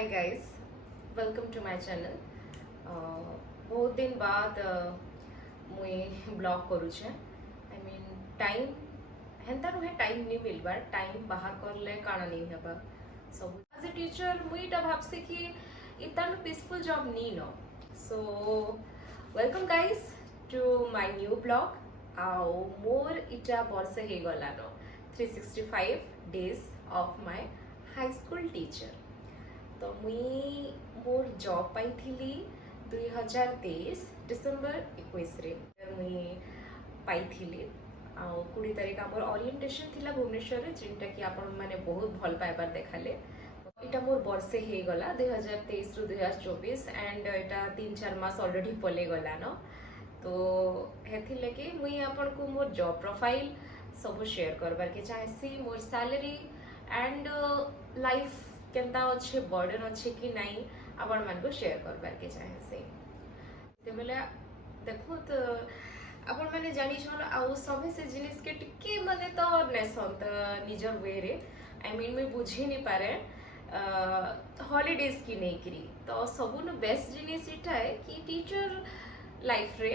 Hi guys, welcome to my channel. बहुत दिन बाद मुई ब्लॉग करूछे। आई मीन टाइम हेन्ता नुहे, टाइम नहीं मिलबार, टाइम बाहर करले काना नहीं हेबा सब। एज ए टीचर मुई टा भाबसे कि इतान पीसफुल जॉब नी नो। So welcome guys to my new blog. आओ मोर इटा वर्षे हे गलानो 365 days of my high school teacher. तो मुई मोर जॉब पाई 2023 डिसेम्बर 21 रे मुई पाई 20 तारीख आमर ओरिएंटेशन थिला भुवनेश्वर रे, जिनटा कि आपण माने बहुत भल पाइबार देखाले। इटा मोर वर्षे हे गला 2023 रु 2024 एंड इटा 3-4 मास ऑलरेडी पले गला न। तो हेथि लगे मुई आपण को मोर जॉब प्रोफाइल सब शेयर करबार के चाहेसी। मोर सैलरी एंड लाइफ केंता अच्छे बर्डन अच्छे कि नहीं आपण मान को शेयर करबार के चाहेसी। ते बेले देखो तो आपण माने जानि छन आउ सभे से जिनिस के टिके माने तो नेसंत निजर वे रे। आई मीन मैं बुझी नहीं पारे हॉलीडेज की नहीं करी तो सबुन बेस्ट जिनिस इटा है कि टीचर लाइफ रे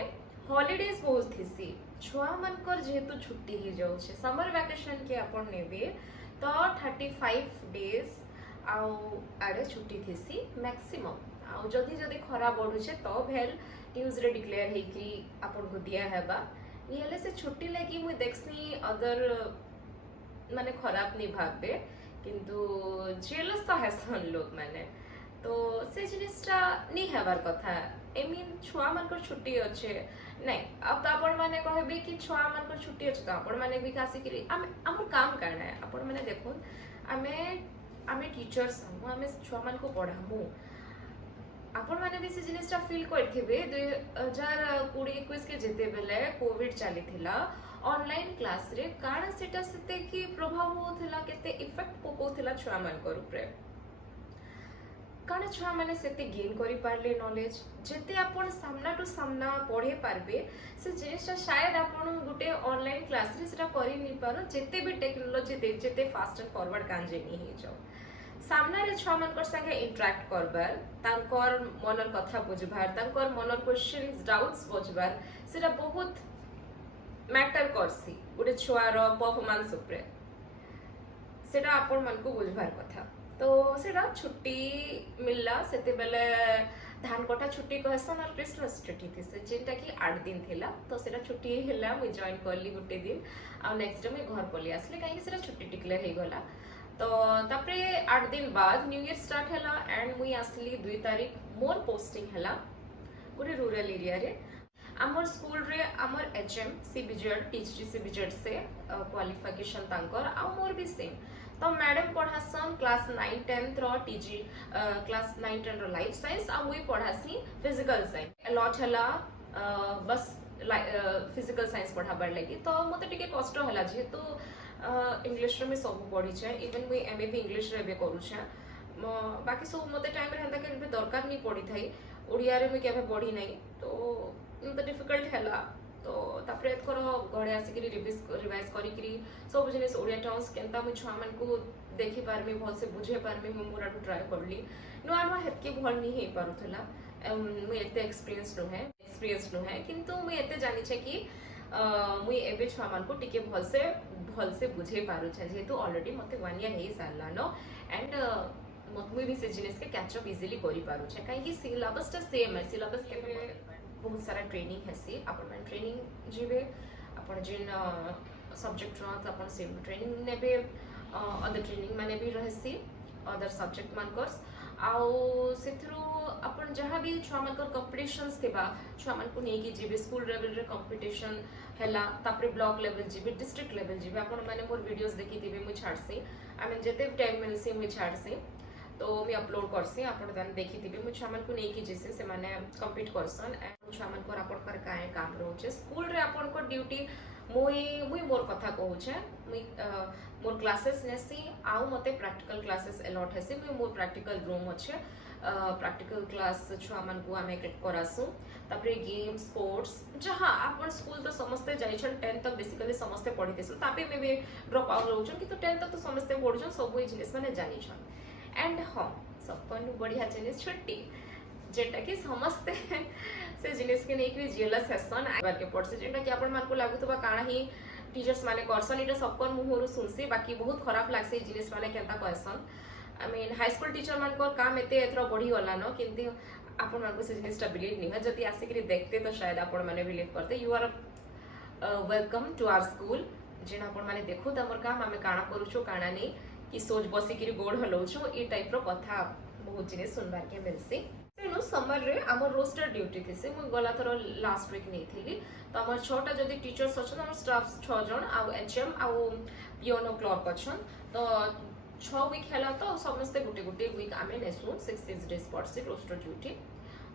हॉलीडेज बहुत थिसी। छुआ मानकर जेहेतु छुट्टी ही जाऊ छे, समर वैकेशन के आपण नेबे तो 35 डेज आउ आड़े छुट्टी थीसी मैक्सिमम। आउ जदि जदि खरा बढ़ुचे तो भेल न्यूज रे डिक्लेयर हे कि आपन को दिया हेबा। निहले से छुट्टी लगी मुई देखसी अदर माने खराब नहीं भाबे, किंतु जेलस तो हेसन लोग माने। तो से जिनिसटा नहीं हेबार कथा। आई मीन छुआ मानकर छुट्टी अच्छे नहीं। अब आपण माने कहबे कि छुआ मानकर छुट्टी अच्छे तो आपण माने भी कासी करी हमर काम करना है। आपण माने देखो आमे टीचर्स हम आमे छुआ मान को पढ़ामु। आपण माने भी से जिनिसटा फील करथिबे 2020-21 के जेते बेले कोविड चली थिला ऑनलाइन क्लास रे काना सेटा सेते की प्रभाव होथिला, केते इफेक्ट पकोथिला छुआ मान को ऊपर। काना छुआ माने सेते गेन करि पारले नॉलेज जेते आपण सामना टू सामना पढ़े पारबे से जिनिसटा शायद आपण गुटे ऑनलाइन क्लास रे सेटा करि नि पारो। जेते भी टेक्नोलॉजी दे जेते फास्ट एंड फॉरवर्ड कांजे नि हे जाओ सामना रे छुआ मानकर संगे इंटरेक्ट करबार, तांकर मनर कथा बुझबार, तांकर मनर क्वेश्चंस डाउट्स बुझबार सेटा बहुत मैटर करसी गुटे छुआर परफॉर्मेंस ऊपर। सेटा आपण मन को बुझबार कथा। तो सेटा छुट्टी मिलला सेते बेले धान कटा छुट्टी कहसन और क्रिसमस छुट्टी थी से जेंटा कि 8 दिन थिला। तो सेटा छुट्टी हिला मुई जॉइन करली गुटे दिन आ नेक्स्ट डे मुई घर पली आसले काहे कि सेटा छुट्टी डिक्लेयर हे गला। तो तापरे 8 दिन बाद न्यू ईयर स्टार्ट हला एंड मुई आसली 2 तारीख मोर पोस्टिंग हला गुटे रूरल एरिया रे। आमर स्कूल रे आमर एचएम सीबीजेड टीचर सीबीजेड से क्वालिफिकेशन तांकर आ मोर भी सेम। तो मैडम पढ़ासन क्लास 9-10 रो टीजी क्लास 9-10 रो लाइफ साइंस आ मुई पढ़ासी फिजिकल साइंस। लॉट हला बस फिजिकल साइंस पढ़ाबार लगी तो मते टिके कष्ट हला जेहेतु इंग्लिश रे में सब पढ़ी छे। इवन मुई एमए भी इंग्लिश रे बे करू छे। बाकी सब मते टाइम रे हंदा के दरकार नहीं पड़ी थाई ओडिया रे मुई केबे पढ़ी नहीं तो मते डिफिकल्ट हला। तो तापरे एतकर घरे आसिक रिवाइज करी सब जिनिस ओडिया टर्म्स केनता मुई छुआ मान को देखि पारमी भल से बुझे पारमी मुई मोरा टू ट्राई करली। नुआ नुआ हेतके भल नहीं हे पारुथला। मुई एते एक्सपीरियंस नो है किंतु मुई एते जानि छे कि मुई एबे छुआ मान को टिके भल से बुझे पारु छे जेहेतु ऑलरेडी मते 1 ईयर हे सारला नो। एंड मुई भी से जिनिस के कैच अप इजीली करि पारु छे काहे कि सिलेबस टा सेम है। सिलेबस के बहुत सारा ट्रेनिंग हेसी आपण मन ट्रेनिंग जीवे आपण जिन सब्जेक्ट रो त आपण सेम ट्रेनिंग नेबे अदर ट्रेनिंग माने भी रहसी अदर सब्जेक्ट मानकर्स आउ सेथरो आपण जहां भी छुआ मानकर कंपटीशंस केबा छुआ मान को नेकी जीवे स्कूल लेवल रे कंपटीशन हैला तापरे ब्लॉक लेवल जीवे डिस्ट्रिक्ट लेवल जीवे आपण माने मोर वीडियोस देखि दिबे मु छाड़सी। आई मीन जेते टाइम मिलसी मु छाड़सी तो मैं अपलोड करसी आपण दान देखि दिबे मु छुआ मान को नेकी जेसे से माने कंपीट करसन एंड छुआ मान को आपण कर काहे काम रहउछे स्कूल रे आपण को ड्यूटी मुई मोर कथा कहू छे। मुई मोर क्लासेस नेसी आउ मते प्रैक्टिकल क्लासेस अलॉट हेसी। मुई मोर प्रैक्टिकल रूम अच्छे प्रैक्टिकल क्लास छुआ मान को आमे करासु तापरे गेम स्पोर्ट्स जहां आपण स्कूल तो समस्ते जाइछन 10 तक बेसिकली समस्ते पढ़ी देसन तापे मे भी ड्रॉप आउट रहउछन कि तो 10 तक तो समस्ते पढ़ुछन सब जिनिस माने जानिछन। एंड हाँ सबको बढ़िया जिनिस छुट्टी जेटा कि समस्ते से जिनिस के नहीं जेलस हेसन आइबार के पड़से जेटा कि आपण मान को लागुतबा काना ही टीचर्स माने करसन इटा सबकर मुहरु सुनसी बाकी बहुत खराब लागसे जिनिस माने केनता कहसन I mean high school teacher मान को काम एते एथरो बढ़ी गला न किंतु आपण मान को से जिनिसटा बिलीव नहीं है जदी आसिकरी देखते तो शायद आपण माने बिलीव करते you are welcome to our school जेना आपण माने देखो तमर काम आमे काना करूछु काना नहीं कि सोच बसिकरी गोड़ हलौछु ई टाइप रो कथा बहुत जिनिस सुनबार के मिलसी तेणु समर रे हमर रोस्टर ड्यूटी थिसे मु गला थरो लास्ट वीक नहीं थिली तो हमर छोटा जदी टीचर्स अछन हमर स्टाफ 6 जन आ एचएम आ पियोनो क्लर्क अछन तो 6 वीक हैला तो समस्त गुटे गुटे वीक आमे नेसु 6 डेज पड़सी रोस्टर ड्यूटी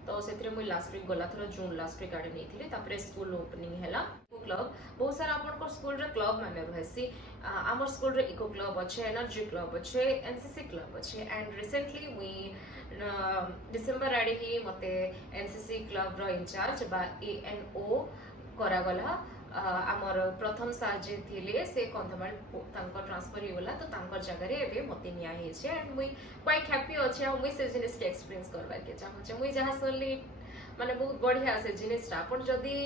तो से मुझे लास्ट वीक गला थर जून लास्ट वीक आड़े नहीं तापर स्कूल ओपनिंग है क्लब बहुत सारा अपन स्कूल रे क्लब माने रहसी आमर स्कूल रे इको क्लब अच्छे एनर्जी क्लब अच्छे एनसीसी क्लब अच्छे एंड रिसेंटली मुई डिसेंबर आड़े ही मते एनसीसी क्लब रो इंचार्ज बा एएनओ करा गला आमर प्रथम सार जे थिले से कंधमाल तांको ट्रांसफर हो गला तो तांकर जगह रे एबे मते निया हे छे एंड मुई क्वाइट हैप्पी अछि आ मुई से जिनिस के एक्सपीरियंस करबार के चाहू छे मुई जहां सुनली माने बहुत बढ़िया से जिनिसटा अपन जदी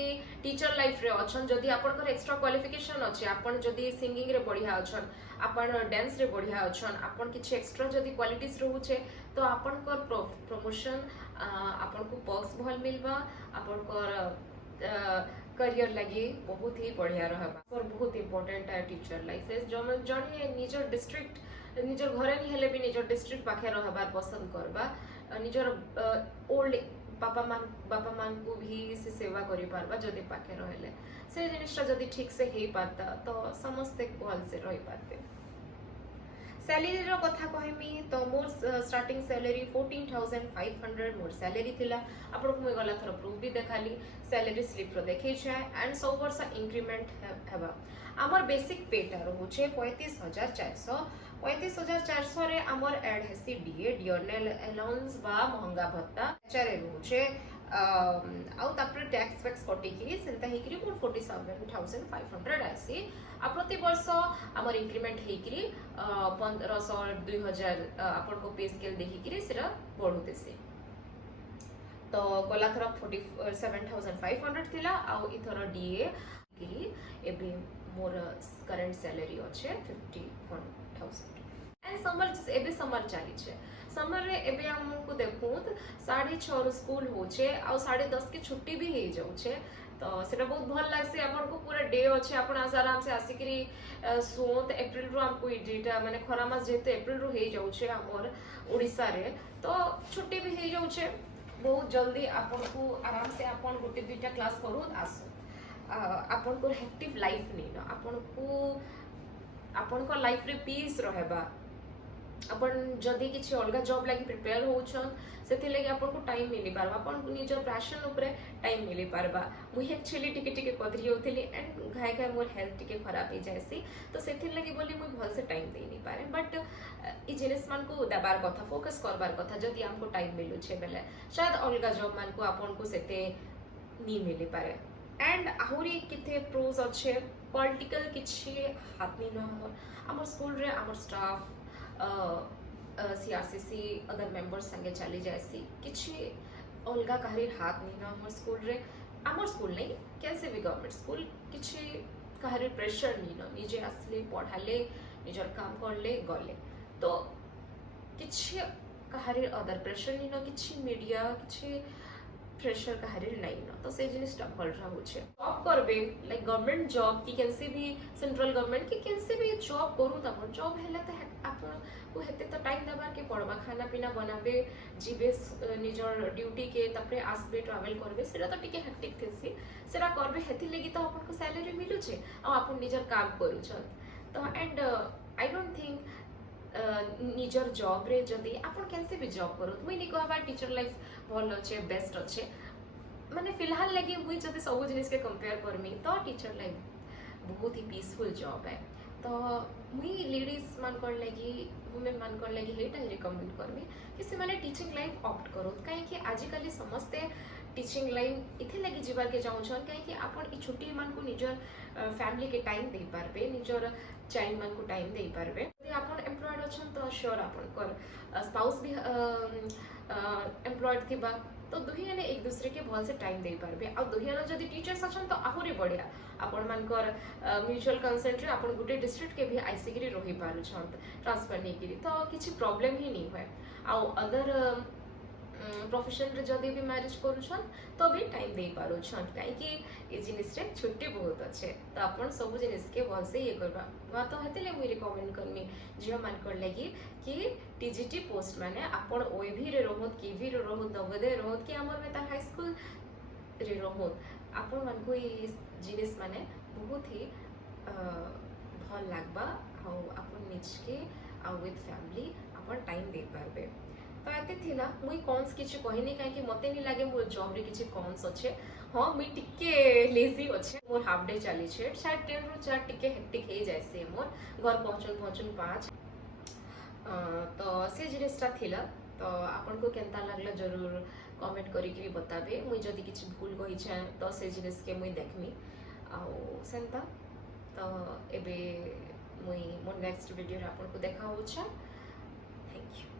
टीचर लाइफ रे अछन जदी अपन कर एक्स्ट्रा क्वालिफिकेशन अछि अपन जदी सिंगिंग रे बढ़िया अछन अपन डांस रे बढ़िया अछन अपन किछ एक्स्ट्रा जदी क्वालिटीज रहू छे तो अपन कर प्रमोशन अपन को पर्क्स भल मिलबा अपन कर करियर लगी बहुत ही बढ़िया रहबा और बहुत इंपोर्टेंट है टीचर लाइफ रे जने निजर डिस्ट्रिक्ट निजर घरे नहीं हेले भी निजर डिस्ट्रिक्ट पाखे रहबार पसंद करबा निजर ओल्ड बापा मान को भी से सेवा करि पारबा जदी पाखे रहले से जिनिसटा जदी ठीक से हे पाता तो समस्त भल से रहि पाते सैलरी रो कथा कहमी तो मोर स्टार्टिंग सैलरी 14500 मोर सैलरी थिला आपण को मैं गला थर प्रूफ भी देखाली सैलरी स्लिप रो देखै छै एंड 100 वर्ष इंक्रीमेंट हेबा हमर बेसिक पेटा रहू छै 35400 35400 रे हमर ऐड हेसी डीए डियरनेल अलाउंस बा महंगा भत्ता चारे रहू छै आउ तापर टैक्स फैक्स कटी की सेंता हे करी 47500 आसी आ प्रति वर्ष हमर इंक्रीमेंट हे करी 1500 2000 अपन को पे स्केल देखि करी सेरा बढ़ुतेसी तो गला थरा 47500 थिला आउ इथरा डीए करी एबे मोर करंट सैलरी अछि 51000 एंड समर एबे समर चली छै समर रे एबे हमको देखू 6:30 स्कूल हो छे आ 10:30 के छुट्टी भी हे जाउ छे तो सेटा बहुत भल लागसे अपन को पूरा डे अच्छे अपन आराम से आसिकरी सोत एप्रिल रो हमको डेटा माने खरा मास जेते एप्रिल रो हे जाउ छे हमर ओडिसा रे तो छुट्टी भी हे जाउ छे बहुत जल्दी अपन को आराम से अपन गोटे दुईटा क्लास करू आसो अपन को हेक्टिव लाइफ नहीं ना अपन को लाइफ रे पीस रहबा अपन जदी किछि अलगा जॉब लागि प्रिपेयर होछन सेति लागि अपन को टाइम मिली पारबा अपन निजर पैशन ऊपर टाइम मिली पारबा मुई एक्चुअली टिके पदरी होतली एंड घाय घाय मोर हेल्थ टिके खराब हे जायसी तो सेति लागि बोली मुई भल से टाइम दे नहीं पारे बट ई जिनिस मान को दबार कथा फोकस करबार कथा जदी हमको टाइम मिलु छे बेले शायद अलगा जॉब मान को अपन को सेते नी मिली पारे एंड आहुरी किथे प्रोज अच्छे पॉलिटिकल किछि हाथ नहीं न हमर स्कूल रे हमर स्टाफ सीआरसीसी अदर मेंबर्स संगे चली जायसी किछि अलगा काहरी हाथ नहीं ना हमर स्कूल रे हमर स्कूल नहीं कैसे भी गवर्नमेंट स्कूल किछि काहरी प्रेशर नहीं ना निजे असले पढ़ाले निजर काम करले गले तो किछि काहरी अदर प्रेशर नहीं ना किछि मीडिया किछि प्रेशर काहरी नहीं ना तो से जिनिस भल रहू छे जॉब करबे लाइक गवर्नमेंट जॉब की कैसे भी सेंट्रल गवर्नमेंट की कैसे भी जॉब करू त जॉब हेले त आपन को हेते तो टाइम देबार के पड़बा खाना पीना बनाबे जीबे निजर ड्यूटी के तपरे आसबे ट्रैवल करबे सेटा तो टिके हेक्टिक थेसी सेटा करबे हेति लागि तो आपन को सैलरी मिलु छे आ आपन निजर काम करू छन तो एंड आई डोंट थिंक निजर जॉब रे जदी आपन कैसे भी जॉब करू मुई नि कहबा टीचर लाइफ भल अच्छे बेस्ट अच्छे माने फिलहाल लगी मुई जदी सब जिनिस के कंपेयर करमी तो टीचर लाइफ बहुत ही पीसफुल जॉब है तो मुई लेडीज मान कर लगी वुमेन मान कर लगी हेटा ही रिकमेंड करमी कि से माने टीचिंग लाइफ ऑप्ट करो काहे कि आजिकली समस्ते टीचिंग लाइन इथे लगी जीवार के जाऊँ छन काहे कि आपन ई छुट्टी मान को निजर फैमिली के टाइम दे पारबे निजर चाइल्ड मान को टाइम दे पारबे यदि आपन एम्प्लॉयड अछन तो श्योर आपन कर स्पाउस भी इंट्रोवर्ट थिबा तो दुही जने एक दूसरे के भल से टाइम दे पारबे आ दुही जने जदी टीचर्स अछन तो आहुरी बढ़िया आपण मानकर म्यूचुअल कंसेंट रे आपण गुटे डिस्ट्रिक्ट के भी आईसीगिरी रही पारु छन ट्रांसफर नहीं करी तो किछि प्रॉब्लम ही नहीं होय आ अदर प्रोफेशन रे जदी भी मैरिज करूछन तो भी टाइम दे पारुछन काहे कि ए जिनिस रे छुट्टी बहुत अच्छे तो आपण सब जिनिस के भल से ये करबा वा तो हेतले मुई रिकमेंड करमी जियो मान कर लगी कि टीजीटी पोस्ट माने आपण ओएवी रे रहत केवी रे रहत नवोदय रहत कि हमर में ता हाई स्कूल रे रहत आपण मान को ये जिनिस माने बहुत ही भल लागबा आ आपण निज के आ विथ फैमिली आपण टाइम दे पारबे तो एते थिला मुई कॉन्स किछि कहिनी काहे कि मते नि लागे मोर जॉब रे किछि कॉन्स अच्छे हां मुई टिके लेजी अच्छे मोर हाफ डे चली छे शायद 10 रु 4 टिके हेक्टिक हे जाय से मोर घर पहुंचन 5 तो से जिनिसटा थिला तो आपन को केनता लागला जरूर कमेंट करी कि बताबे मुई जदी किछि भूल कहि छै तो से जिनिस के मुई देखमी आ सेंता तो एबे मुई मोर नेक्स्ट वीडियो रे आपन को देखा हो छै थैंक यू।